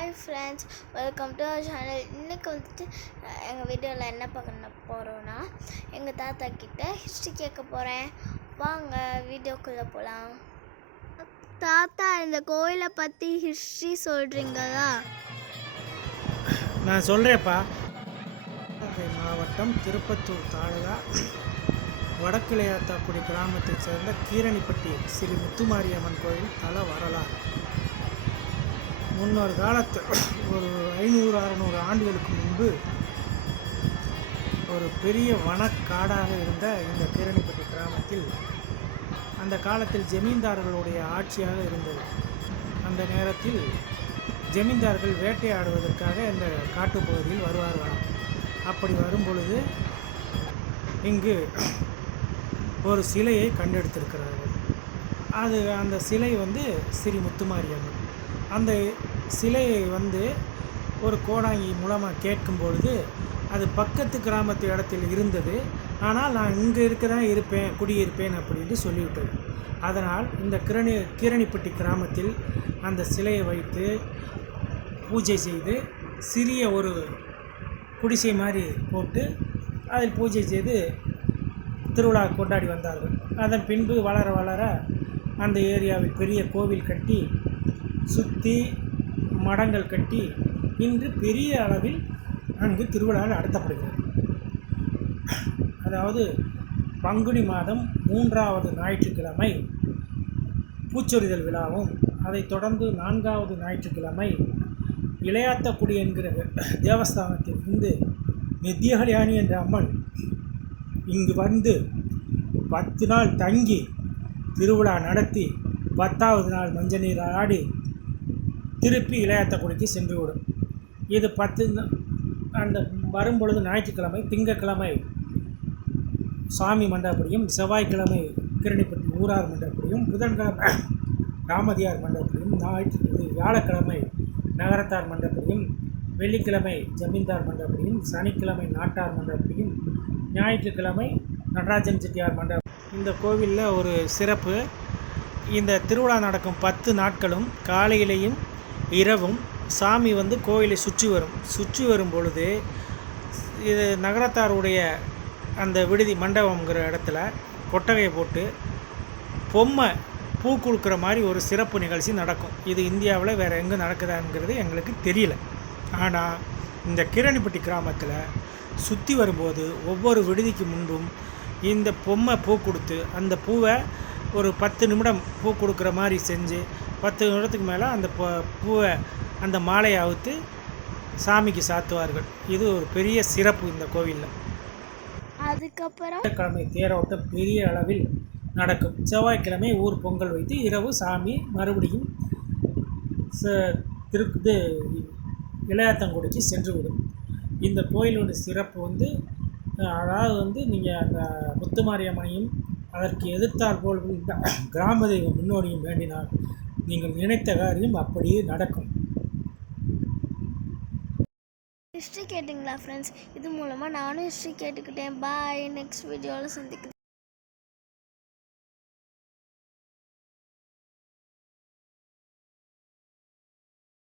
Hi friends, welcome to our channel. இன்றைக்கி வந்துட்டு எங்கள் வீடியோவில் என்ன பார்க்க போகிறோன்னா, எங்கள் தாத்தா கிட்ட ஹிஸ்ட்ரி கேட்க போகிறேன். வாங்க வீடியோக்குள்ளே போகலாம். தாத்தா, இந்த கோயிலை பற்றி ஹிஸ்ட்ரி சொல்கிறீங்களா? நான் சொல்கிறேன்ப்பா. மாவட்டம் திருப்பத்தூர் தாலுகா வடக்கிளையாத்தாக்குடி கிராமத்தைச் சேர்ந்த கீரணிப்பட்டி ஸ்ரீ முத்துமாரியம்மன் கோயில் தல வரலாறு. முன்னொரு காலத்து ஒரு 500-600 ஆண்டுகளுக்கு முன்பு ஒரு பெரிய வனக்காடாக இருந்த இந்த கீரணிப்பட்டி கிராமத்தில் அந்த காலத்தில் ஜமீன்தார்களுடைய ஆட்சியாக இருந்தது. அந்த நேரத்தில் ஜமீன்தார்கள் வேட்டையாடுவதற்காக இந்த காட்டுப்பகுதியில் வருவார்களாம். அப்படி வரும்பொழுது இங்கு ஒரு சிலையை கண்டெடுத்திருக்கிறார்கள். அந்த சிலை ஸ்ரீ முத்துமாரியம்மன். அந்த சிலையை ஒரு கோடாங்கி மூலமாக கேட்கும் பொழுது அது பக்கத்து கிராமத்து இடத்தில் இருந்தது. ஆனால் நான் இங்கே இருப்பேன், குடியிருப்பேன் அப்படின்ட்டு சொல்லிவிட்டது. அதனால் இந்த கீரணிப்பட்டி கிராமத்தில் அந்த சிலையை வைத்து பூஜை செய்து சிறிய ஒரு குடிசை மாதிரி போட்டு அதில் பூஜை செய்து திருவிழா கொண்டாடி வந்தார்கள். அதன் பின்பு வளர வளர அந்த ஏரியாவில் பெரிய கோவில் கட்டி சுற்றி மடங்கள் கட்டி இன்று பெரிய அளவில் அங்கு திருவிழா நடத்தப்படுகிறது. அதாவது பங்குனி மாதம் 3வது ஞாயிற்றுக்கிழமை பூச்சொரிதல் விழாவும், அதைத் தொடர்ந்து 4வது ஞாயிற்றுக்கிழமை இளையாத்தக்குடி என்கிற தேவஸ்தானத்தில் இருந்து நித்யகல்யாணி என்ற அம்மன் இங்கு 10 நாள் தங்கி திருவிழா நடத்தி 10வது நாள் மஞ்சள் நீர் ஆடி திருப்பி இளையாத்தக்குடிக்கு சென்றுவிடும். இது 10 அந்த வரும்பொழுது ஞாயிற்றுக்கிழமை, திங்கட்கிழமை சாமி மண்டபடியும், செவ்வாய்க்கிழமை கீரணிப்பட்டி ஊரார் மண்டபடியும், புதன்கிழமை ராமதியார் மண்டபடியும், வியாழக்கிழமை நகரத்தார் மண்டபடியும், வெள்ளிக்கிழமை ஜமீன்தார் மண்டபடியும், சனிக்கிழமை நாட்டார் மண்டபடியும், ஞாயிற்றுக்கிழமை நடராஜன் செட்டியார் மண்டபம். இந்த கோவிலில் ஒரு சிறப்பு. இந்த திருவிழா நடக்கும் 10 நாட்களும் காலையிலையும் இரவும் சாமி கோயிலை சுற்றி வரும் பொழுது இது நகரத்தாருடைய அந்த விடுதி மண்டபம்ங்கிற இடத்துல கொட்டகையை போட்டு பொம்மை பூ கொடுக்குற மாதிரி ஒரு சிறப்பு நிகழ்ச்சி நடக்கும். இது இந்தியாவில் வேறு எங்கே நடக்குதாங்கிறது எங்களுக்கு தெரியல. ஆனால் இந்த கீரணிப்பட்டி கிராமத்தில் சுற்றி வரும்போது ஒவ்வொரு விடுதிக்கு முன்பும் இந்த பொம்மை பூ கொடுத்து அந்த பூவை ஒரு 10 நிமிடம் பூ கொடுக்குற மாதிரி செஞ்சு 10 நிமிடத்துக்கு மேலே அந்த பூவை அந்த மாலையை அவுத்து சாமிக்கு சாத்துவார்கள். இது ஒரு பெரிய சிறப்பு இந்த கோவிலில். அதுக்கப்புறம் கிழமை தேரோட்டம் பெரிய அளவில் நடக்கும். செவ்வாய்க்கிழமை ஊர் பொங்கல் வைத்து இரவு சாமி மறுபடியும் இளையாத்தங்குடிக்கு சென்றுவிடும். இந்த கோயிலோட சிறப்பு அதாவது நீங்கள் அந்த முத்துமாரியம்மனையும் அதற்கு எதிர்த்தாற்போல் கிராம தெய்வம் முன்னோடியும் வேண்டினால் நீங்கள் நினைத்த காரியம் அப்படியே நடக்கும். ஹிஸ்ட்ரி கேட்டிங்களா ஃப்ரெண்ட்ஸ்? இது மூலமாக நானும் ஹிஸ்ட்ரி கேட்டுக்கிட்டேன். பாய், நெக்ஸ்ட் வீடியோவில் சந்திக்கிறேன்.